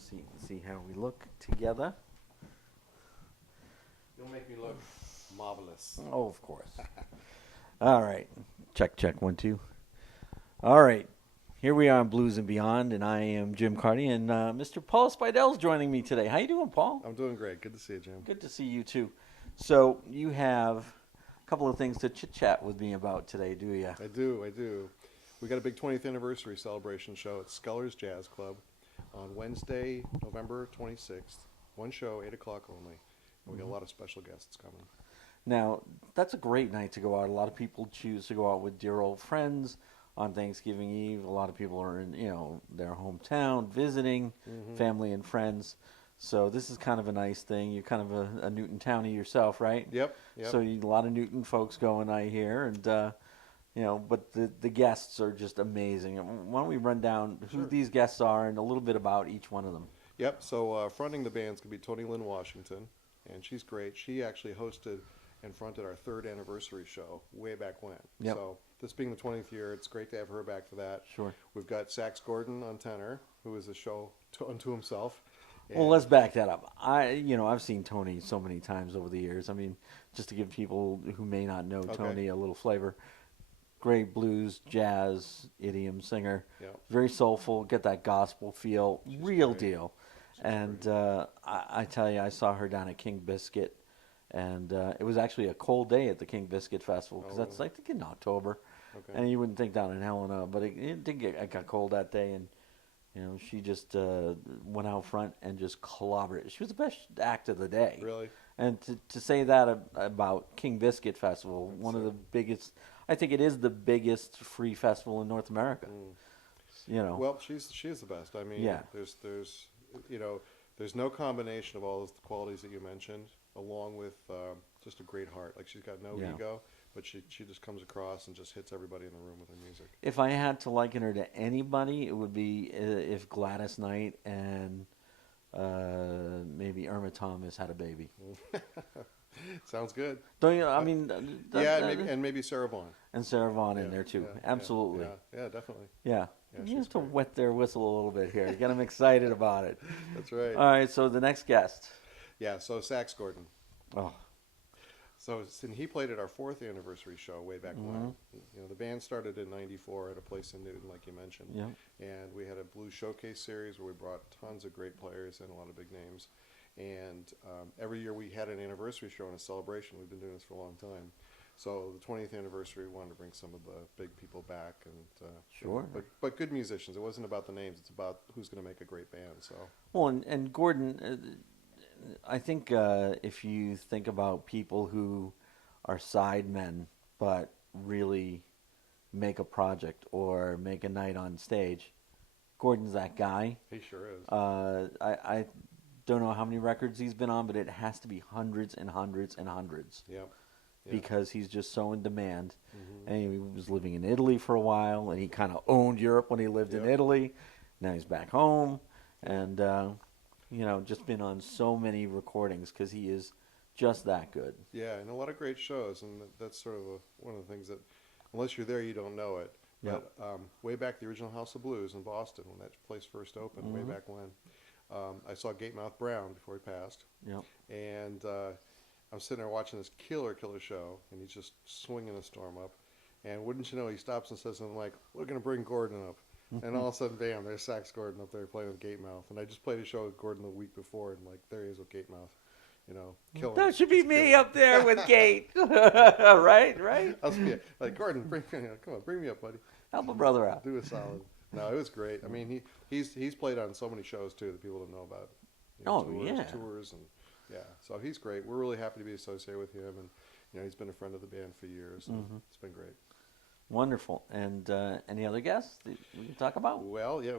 see how we look together. You'll make me look marvelous. Oh, of course. All right. Check, 1, 2. All right. Here we are on Blues and Beyond, and I am Jim Carty, and Mr. Paul Speidel is joining me today. How you doing, Paul? I'm doing great. Good to see you, Jim. Good to see you, too. So you have a couple of things to chit-chat with me about today, do you? I do. We got a big 20th anniversary celebration show at Scullers Jazz Club on Wednesday, November 26th. One show, 8 o'clock only. And we got a lot of special guests coming. Now, that's a great night to go out. A lot of people choose to go out with dear old friends on Thanksgiving Eve. A lot of people are in, their hometown visiting family and friends. So this is kind of a nice thing. You're kind of a Newton townie yourself, right? Yep. So a lot of Newton folks going, I hear, and but the guests are just amazing. Why don't we run down who these guests are and a little bit about each one of them? Yep. So fronting the band's going to be Tony Lynn Washington, and she's great. She actually hosted and fronted our 3rd anniversary show way back when. Yep. So this being the 20th year, it's great to have her back for that. Sure. We've got Sachs Gordon on tenor, who is a show unto himself. Well, let's back that up. I've seen Tony so many times over the years. I mean, just to give people who may not know Tony a little flavor. Great blues, jazz, idiom singer. Yep. Very soulful, get that gospel feel, She's real great. Deal. And I tell you, I saw her down at King Biscuit, and it was actually a cold day at the King Biscuit Festival, because that's, I think, in October. Okay. And you wouldn't think down in Helena, but it got cold that day, and she just went out front and just clobbered it. She was the best act of the day. Really? And to say that about King Biscuit Festival, one of the biggest, I think it is the biggest free festival in North America. Well, she is the best. I mean, there's no combination of all of the qualities that you mentioned, along with just a great heart. Like, she's got no ego, but she just comes across and just hits everybody in the room with her music. If I had to liken her to anybody, it would be if Gladys Knight and maybe Irma Thomas had a baby. Sounds good. Don't you? I mean, maybe Sarah Vaughan. And Sarah Vaughan in there too. Absolutely. Yeah, definitely. Yeah. Yeah, You have to great. wet their whistle a little bit here. Get them excited about it. That's right. All right. So the next guest. Yeah. So Sachs Gordon. Oh. So he played at our 4th anniversary show way back when. The band started in '94 at a place in Newton, like you mentioned. Yeah. And we had a blues showcase series where we brought tons of great players and a lot of big names. And every year we had an anniversary show and a celebration. We've been doing this for a long time. So the 20th anniversary, we wanted to bring some of the big people back, and Sure. but good musicians. It wasn't about the names; it's about who's going to make a great band. So Well, and Gordon, I think if you think about people who are sidemen but really make a project or make a night on stage, Gordon's that guy. he sure is. I don't know how many records he's been on, but it has to be hundreds and hundreds and hundreds. Yep. Yeah. Because he's just so in demand. And he was living in Italy for a while, and he kind of owned Europe when he lived in Italy. Now he's back home, and just been on so many recordings because he is just that good. Yeah, and a lot of great shows, and that's sort of one of the things that, unless you're there, you don't know it. Yep. But way back, the original House of Blues in Boston, when that place first opened, way back when, I saw Gatemouth Brown before he passed. Yep. And I'm sitting there watching this killer show, and he's just swinging the storm up. And wouldn't you know, he stops and says something like, "We're going to bring Gordon up." And all of a sudden, bam, there's Sachs Gordon up there playing with Gatemouth. And I just played a show with Gordon the week before, and there he is with Gatemouth. Killing That it. should be Just me killing up there with Gate. Right? I was like, "Gordon, come on, bring me up, buddy. Help a brother out. Do a solid." No, it was great. I mean, he's played on so many shows too that people don't know about. Tours and so he's great. We're really happy to be associated with him, and he's been a friend of the band for years, and it's been great. Wonderful. And any other guests that we can talk about? Well, yeah,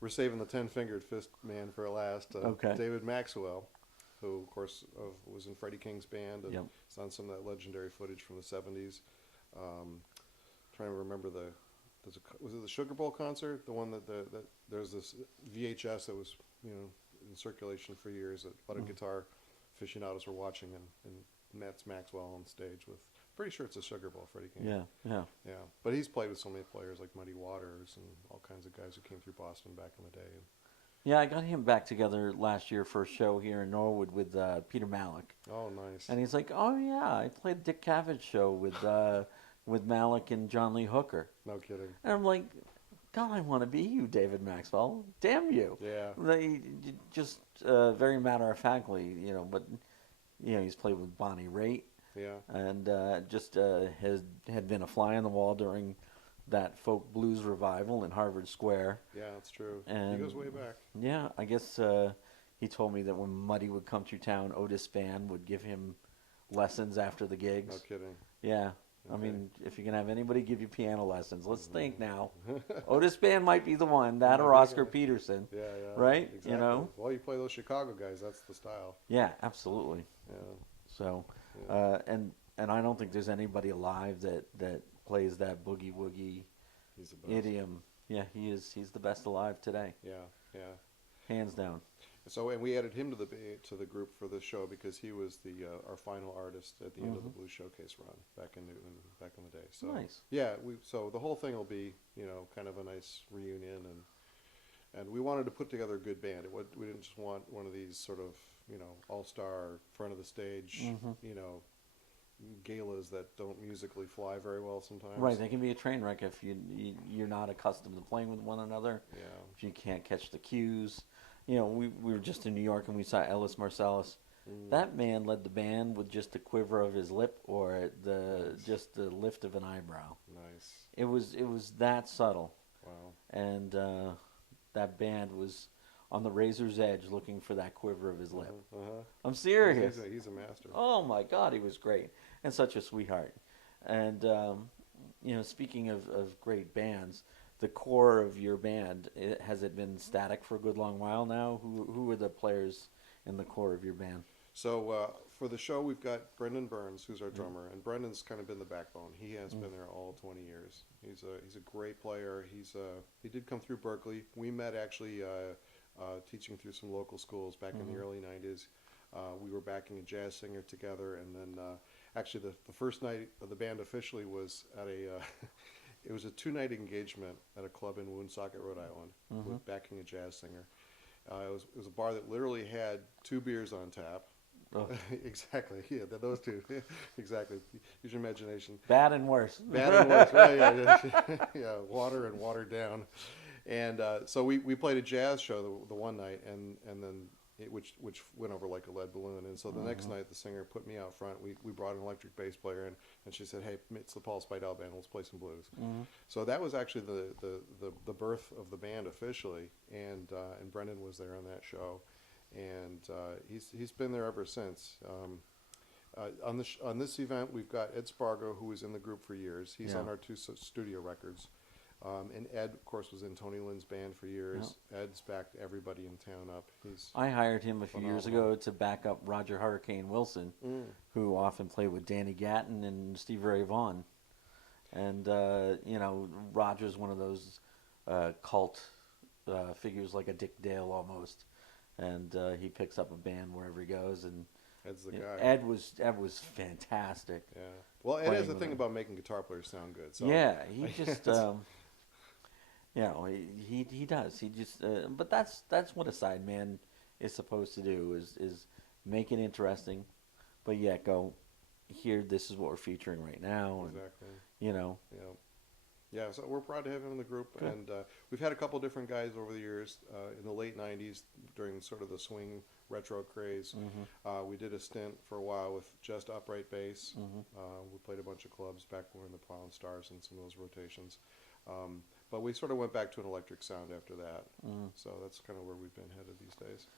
we're saving the 10-fingered fist man for last. Okay. David Maxwell, who of course was in Freddie King's band and has done some of that legendary footage from the '70s. Trying to remember was it the Sugar Bowl concert? The one that there's this VHS that was in circulation for years that a lot of guitar aficionados were watching, and Matt's Maxwell on stage with. Pretty sure it's a Sugar Bowl, Freddie King. Yeah. But he's played with so many players like Muddy Waters and all kinds of guys who came through Boston back in the day. Yeah, I got him back together last year for a show here in Norwood with Peter Malick. Oh, nice. And he's like, "Oh yeah, I played Dick Cavett show with Malick and John Lee Hooker." No kidding. And I'm like, "God, I want to be you, David Maxwell. Damn you!" Yeah. They just very matter of factly, But he's played with Bonnie Raitt, Yeah. and had been a fly on the wall during that folk blues revival in Harvard Square. Yeah, that's true. And He goes way back. yeah, I guess he told me that when Muddy would come through town, Otis Band would give him lessons after the gigs. No kidding. Yeah. I Okay. mean, if you can have anybody give you piano lessons, let's think now. Otis Band might be the one, that or Might be Oscar the- Peterson. Yeah, yeah. Right? Exactly. You know? Well, you play those Chicago guys. That's the style. Yeah, absolutely. Yeah. So, Yeah. and I don't think there's anybody alive that plays that boogie woogie He's the best. idiom. Yeah, he's the best alive today, Yeah, yeah. hands down. So, and we added him to the group for the show because he was our final artist at the end of the Blues Showcase run back in Newton back in the day. So Nice. yeah, so the whole thing will be kind of a nice reunion, and we wanted to put together a good band. We didn't just want one of these sort of all-star front of the stage galas that don't musically fly very well sometimes. Right, they can be a train wreck if you're not accustomed to playing with one another. Yeah. If you can't catch the cues. We were just in New York and we saw Ellis Marsalis. That man led the band with just the quiver of his lip or just the lift of an eyebrow. Nice. It was that subtle, Wow. and that band was on the razor's edge looking for that quiver of his lip. Uh-huh. I'm serious. He's a master. Oh my God, he was great and such a sweetheart. And speaking of great bands, the core of your band, has it been static for a good long while now? Who are the players in the core of your band? So for the show, we've got Brendan Burns, who's our drummer, and Brendan's kind of been the backbone. He has been there all 20 years. He's a great player. He did come through Berkeley. We met actually teaching through some local schools back in the early 90s. We were backing a jazz singer together, and then actually the first night of the band officially was at it was a 2-night engagement at a club in Woonsocket, Rhode Island, with backing a jazz singer. It was a bar that literally had 2 beers on tap. Oh. Exactly. Yeah, those two. Exactly. Use your imagination. Bad and worse. Bad and worse. Right, yeah, yeah. Water and watered down. And so we played a jazz show the one night, and then which went over like a lead balloon. And so the next night, the singer put me out front. We brought an electric bass player in, and she said, "Hey, it's the Paul Speidel band. Let's play some blues." So that was actually the birth of the band officially, and Brendan was there on that show, and he's been there ever since. On this event, we've got Ed Spargo, who was in the group for years. He's on our 2 studio records. And Ed, of course, was in Tony Lynn's band for years. Ed's backed everybody in town up. I hired him a few years phenomenal. ago to back up Roger Hurricane Wilson, who often played with Danny Gatton and Steve Ray Vaughan. And, Roger's one of those cult figures like a Dick Dale almost. And he picks up a band wherever he goes. And Ed's the guy. Ed was fantastic. Yeah. Well, Ed playing has a with thing him. about making guitar players sound good. So Yeah, he just, he does. He just, but that's what a sideman is supposed to do is make it interesting, but yet go, here, this is what we're featuring right now. And, exactly. Yeah. Yeah, so we're proud to have him in the group, Good. and we've had a couple different guys over the years. In the late '90s, during sort of the swing retro craze, we did a stint for a while with just upright bass. We played a bunch of clubs back when we were in the Plow and Stars and some of those rotations. But we sort of went back to an electric sound after that. So that's kind of where we've been headed these days.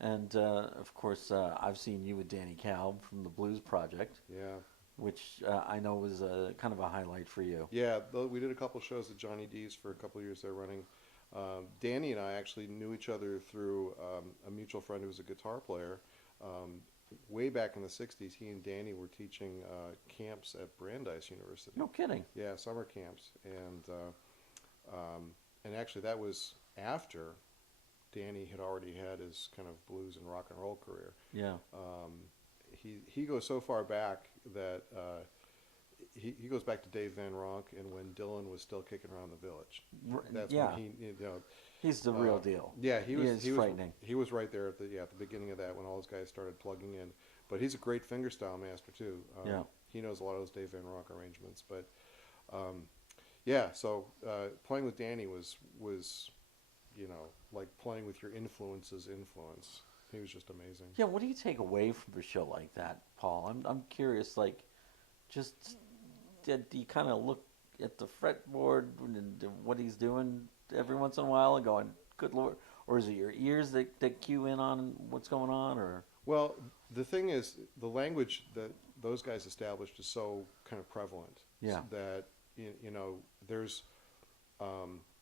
And, of course, I've seen you with Danny Kalb from the Blues Project, Yeah. which I know was kind of a highlight for you. Yeah, we did a couple shows at Johnny D's for a couple of years there running. Danny and I actually knew each other through a mutual friend who was a guitar player. Way back in the 60s, he and Danny were teaching camps at Brandeis University. No kidding. Yeah, summer camps. And actually that was after Danny had already had his kind of blues and rock and roll career. Yeah. He goes so far back that he goes back to Dave Van Ronk and when Dylan was still kicking around the Village. That's yeah. when He's the real deal. Yeah, he was frightening. He was right there at the beginning of that when all those guys started plugging in. But he's a great fingerstyle master too. He knows a lot of those Dave Van Ronk arrangements. But yeah, so playing with Danny was like playing with your influences influence. He was just amazing. Yeah, what do you take away from a show like that, Paul? I'm curious. Like, just do you kind of look at the fretboard and what he's doing every once in a while and going, "Good Lord," or is it your ears that cue in on what's going on? Or well, the thing is, the language that those guys established is so kind of prevalent. Yeah. That there's.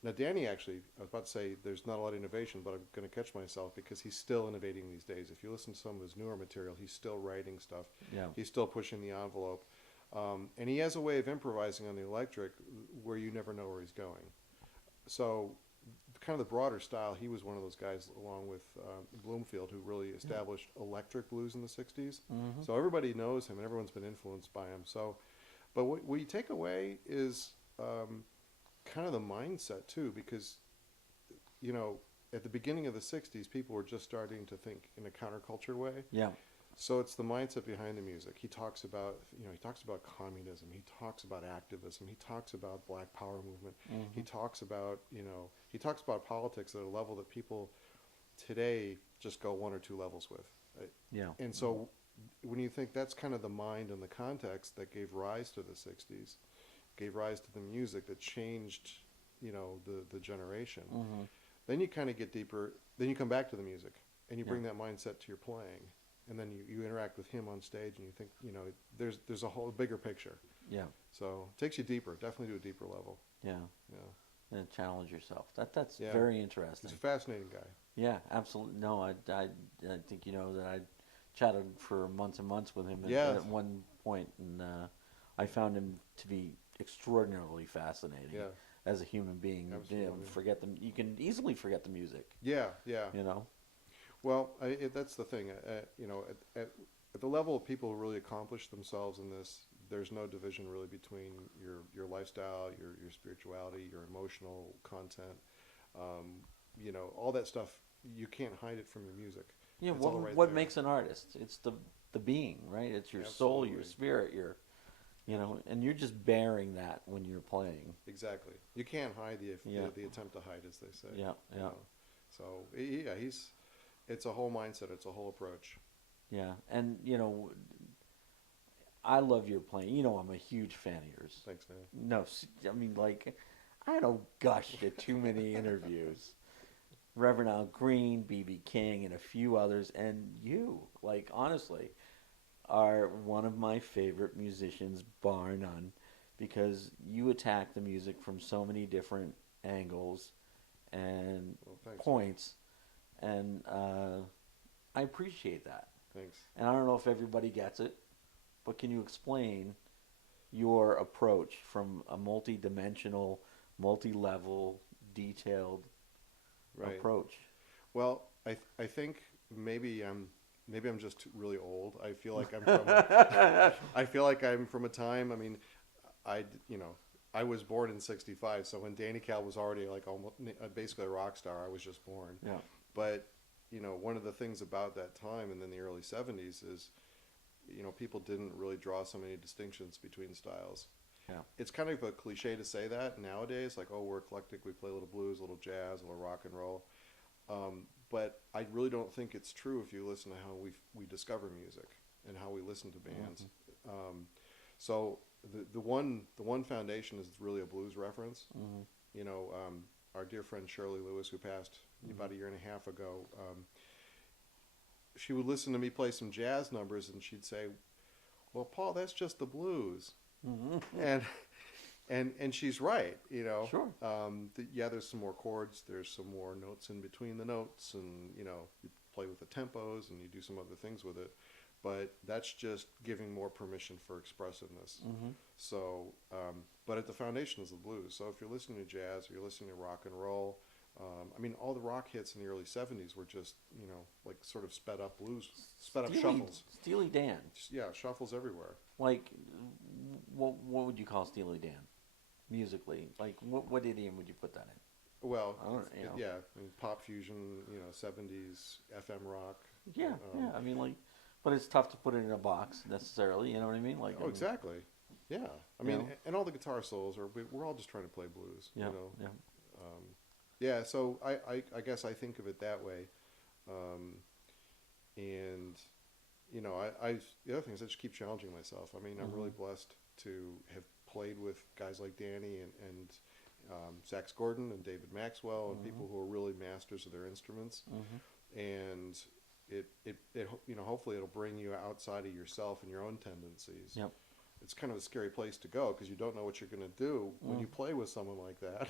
Now, Danny, actually, I was about to say there's not a lot of innovation, but I'm going to catch myself because he's still innovating these days. If you listen to some of his newer material, he's still writing stuff. Yeah. He's still pushing the envelope. And he has a way of improvising on the electric where you never know where he's going. So kind of the broader style, he was one of those guys, along with Bloomfield, who really established electric blues in the 60s. Mm-hmm. So everybody knows him, and everyone's been influenced by him. So, but what you take away is kind of the mindset too, because at the beginning of the 60s, people were just starting to think in a counterculture way. Yeah. So it's the mindset behind the music. He talks about communism. He talks about activism. He talks about Black Power movement. Mm-hmm. He talks about politics at a level that people today just go one or two levels with. Yeah. And so when you think that's kind of the mind and the context that gave rise to the 60s, gave rise to the music that changed, the generation. Mm-hmm. Then you kind of get deeper. Then you come back to the music and you bring that mindset to your playing. And then you interact with him on stage, and you think, there's a whole bigger picture. Yeah. So it takes you deeper, definitely to a deeper level. Yeah. Yeah. And challenge yourself. That's very interesting. He's a fascinating guy. Yeah, absolutely. No, I think that I chatted for months and months with him at one point, and I found him to be extraordinarily fascinating as a human being. Absolutely. You can easily forget the music. Yeah. Well, that's the thing. At the level of people who really accomplish themselves in this, there's no division really between your lifestyle, your spirituality, your emotional content. All that stuff, you can't hide it from your music. Yeah. It's all right What there. makes an artist? It's the being, right? It's your soul, your spirit, and you're just bearing that when you're playing. Exactly. You can't hide the attempt to hide, as they say. Yeah. Yeah. So it's a whole mindset. It's a whole approach. Yeah, and I love your playing. I'm a huge fan of yours. Thanks, man. No, I mean, like, I don't gush at too many interviews. Reverend Al Green, B.B. King, and a few others, and you, like, honestly, are one of my favorite musicians, bar none, because you attack the music from so many different angles and points, and I appreciate that. Thanks. And I don't know if everybody gets it, but can you explain your approach from a multi-dimensional, multi-level, detailed approach? Well, I think maybe I'm just really old. I feel like I'm from a time. I mean, I was born in '65, so when Danny Cal was already like almost basically a rock star, I was just born. Yeah. But one of the things about that time and then the early '70s is, people didn't really draw so many distinctions between styles. Yeah. It's kind of a cliche to say that nowadays, like, oh, we're eclectic, we play a little blues, a little jazz, a little rock and roll. But I really don't think it's true if you listen to how we discover music and how we listen to bands. Mm-hmm. So the one foundation is really a blues reference. Mm-hmm. Our dear friend Shirley Lewis, who passed about a year and a half ago, she would listen to me play some jazz numbers, and she'd say, "Well, Paul, that's just the blues." Mm-hmm. And she's right, Sure. There's some more chords, there's some more notes in between the notes, and you play with the tempos and you do some other things with it, but that's just giving more permission for expressiveness. Mm-hmm. So, but at the foundation is the blues. So if you're listening to jazz or you're listening to rock and roll, all the rock hits in the early '70s were just like sort of sped up blues, up shuffles. Steely Dan. Yeah, shuffles everywhere. Like, what would you call Steely Dan, musically? Like, what idiom would you put that in? Well, I don't, you know. yeah, I mean, pop fusion, 70s FM rock. Yeah, yeah. I mean, like, but it's tough to put it in a box necessarily. You know what I mean? Like, Oh, exactly. Yeah, I You mean, know? and all the guitar solos we're all just trying to play blues. yeah, yeah. Yeah. So I guess I think of it that way, and the other thing is I just keep challenging myself. I mean, I'm really blessed to have played with guys like Danny and Sachs Gordon and David Maxwell and people who are really masters of their instruments, and it hopefully it'll bring you outside of yourself and your own tendencies. Yep. It's kind of a scary place to go because you don't know what you're going to do when you play with someone like that.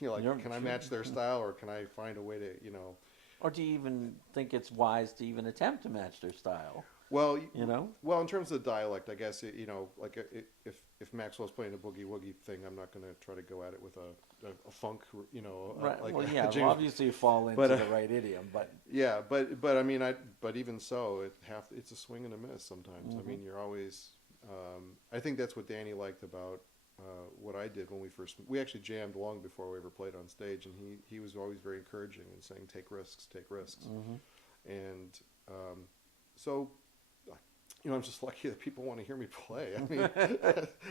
You're like, can I match their style, or can I find a way to, Or do you even think it's wise to even attempt to match their style? Well, Well, in terms of the dialect, I guess like if Maxwell's playing a boogie woogie thing, I'm not going to try to go at it with a funk, Right. like Well, a yeah. James. Well, obviously, you fall into the right idiom, but Yeah, but I mean, but even so, it's a swing and a miss sometimes. I mean, you're always. I think that's what Danny liked about what I did when we actually jammed long before we ever played on stage, and he was always very encouraging and saying, take risks, and so I'm just lucky that people want to hear me play. I mean,